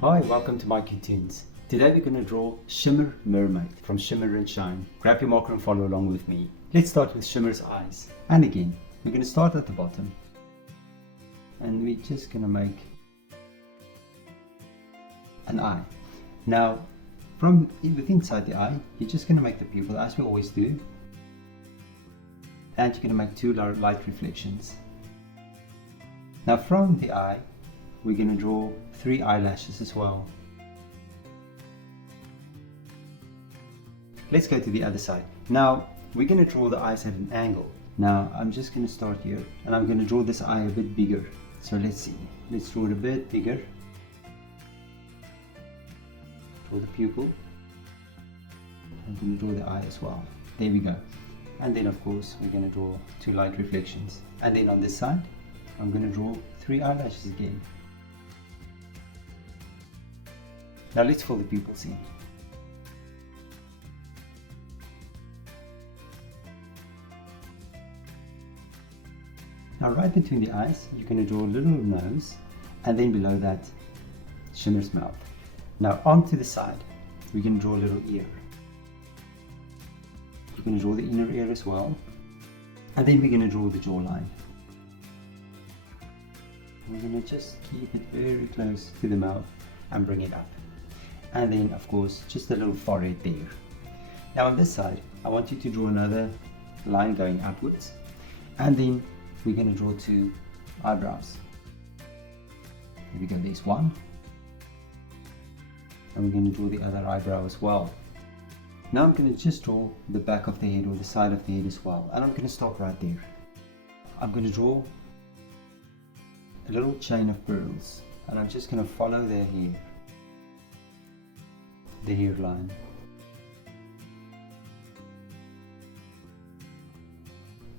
Hi, welcome to mycutetoons. Today we're going to draw Shimmer Mermaid from Shimmer and Shine. Grab your marker and follow along with me. Let's start with Shimmer's eyes. And again, we're going to start at the bottom. And we're just going to make an eye. Now, from inside the eye, you're just going to make the pupil as we always do. And you're going to make two light reflections. Now from the eye, we're going to draw 3 eyelashes as well. Let's go to the other side. Now we're going to draw the eyes at an angle. Now I'm just going to start here and I'm going to draw this eye a bit bigger. So let's see. Let's draw it a bit bigger. Draw the pupil. I'm going to draw the eye as well. There we go. And then of course we're going to draw 2 light reflections. And then on this side I'm going to draw 3 eyelashes again. Now let's fill the pupils in. Now right between the eyes, you're going to draw a little nose, and then below that, Shimmer's mouth. Now onto the side, we're going to draw a little ear. You're going to draw the inner ear as well, and then we're going to draw the jawline. We're going to just keep it very close to the mouth and bring it up. And then of course just a little forehead there. Now on this side I want you to draw another line going upwards, and then we're going to draw 2 eyebrows. Here we go, there's one, and we're going to draw the other eyebrow as well. Now I'm going to just draw the back of the head or the side of the head as well, and I'm going to stop right there. I'm going to draw a little chain of pearls, and I'm just going to follow their hair. The hairline.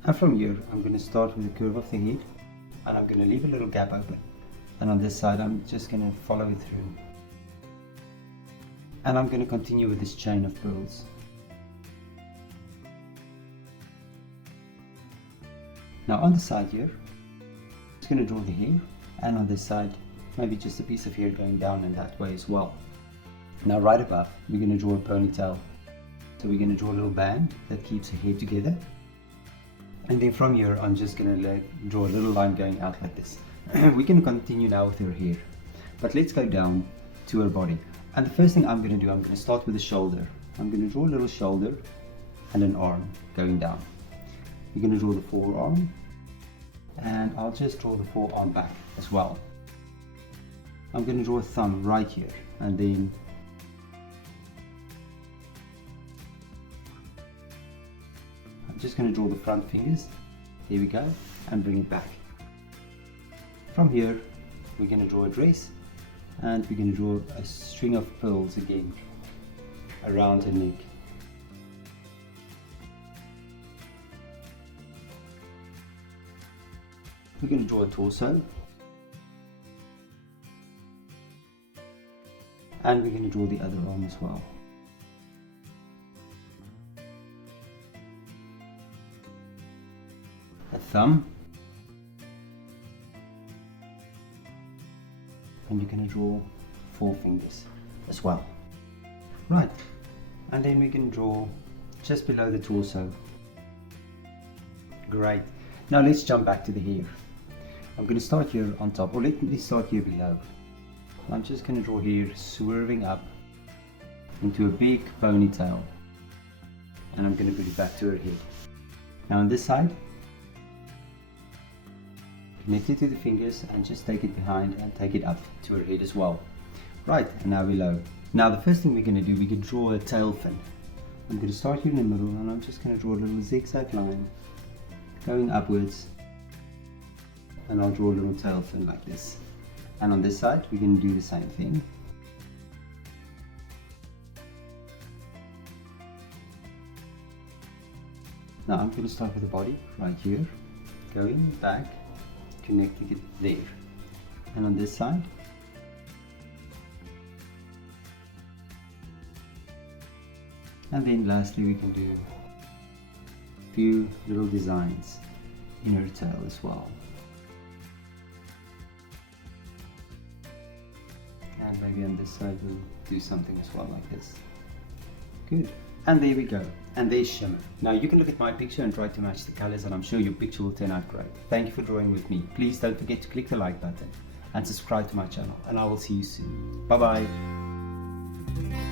And from here I'm going to start with the curve of the head, and I'm going to leave a little gap open, and on this side I'm just going to follow it through, and I'm going to continue with this chain of pearls. Now on the side here I'm just going to draw the hair, and on this side maybe just a piece of hair going down in that way as well. Now right above, we're going to draw a ponytail. So we're going to draw a little band that keeps her hair together. And then from here, I'm just going to draw a little line going out like this. We're going to continue now with her hair. But let's go down to her body. And the first thing I'm going to do, I'm going to start with the shoulder. I'm going to draw a little shoulder and an arm going down. We're going to draw the forearm. And I'll just draw the forearm back as well. I'm going to draw a thumb right here. And then I'm just going to draw the front fingers, there we go, and bring it back. From here, we're going to draw a dress, and we're going to draw a string of pearls again around her neck. We're going to draw a torso, and we're going to draw the other arm as well. A thumb, and you're going to draw 4 fingers as well. Right, and then we can draw just below the torso. Great. Now let's jump back to the hair. I'm going to start here on top, or let me start here below. I'm just going to draw hair swerving up into a big ponytail, and I'm going to put it back to her head. Now on this side, connect it to the fingers and just take it behind and take it up to her head as well. Right, and now below. Now the first thing we're going to do, we can draw a tail fin. I'm going to start here in the middle, and I'm just going to draw a little zigzag line going upwards, and I'll draw a little tail fin like this. And on this side we're going to do the same thing. Now I'm going to start with the body right here, going back, connecting it there, and on this side and then lastly we can do a few little designs in her tail as well. And maybe on this side we'll do something as well like this. Good. And there we go. And there's Shimmer. Now you can look at my picture and try to match the colors, and I'm sure your picture will turn out great. Thank you for drawing with me. Please don't forget to click the like button and subscribe to my channel, and I will see you soon. Bye bye.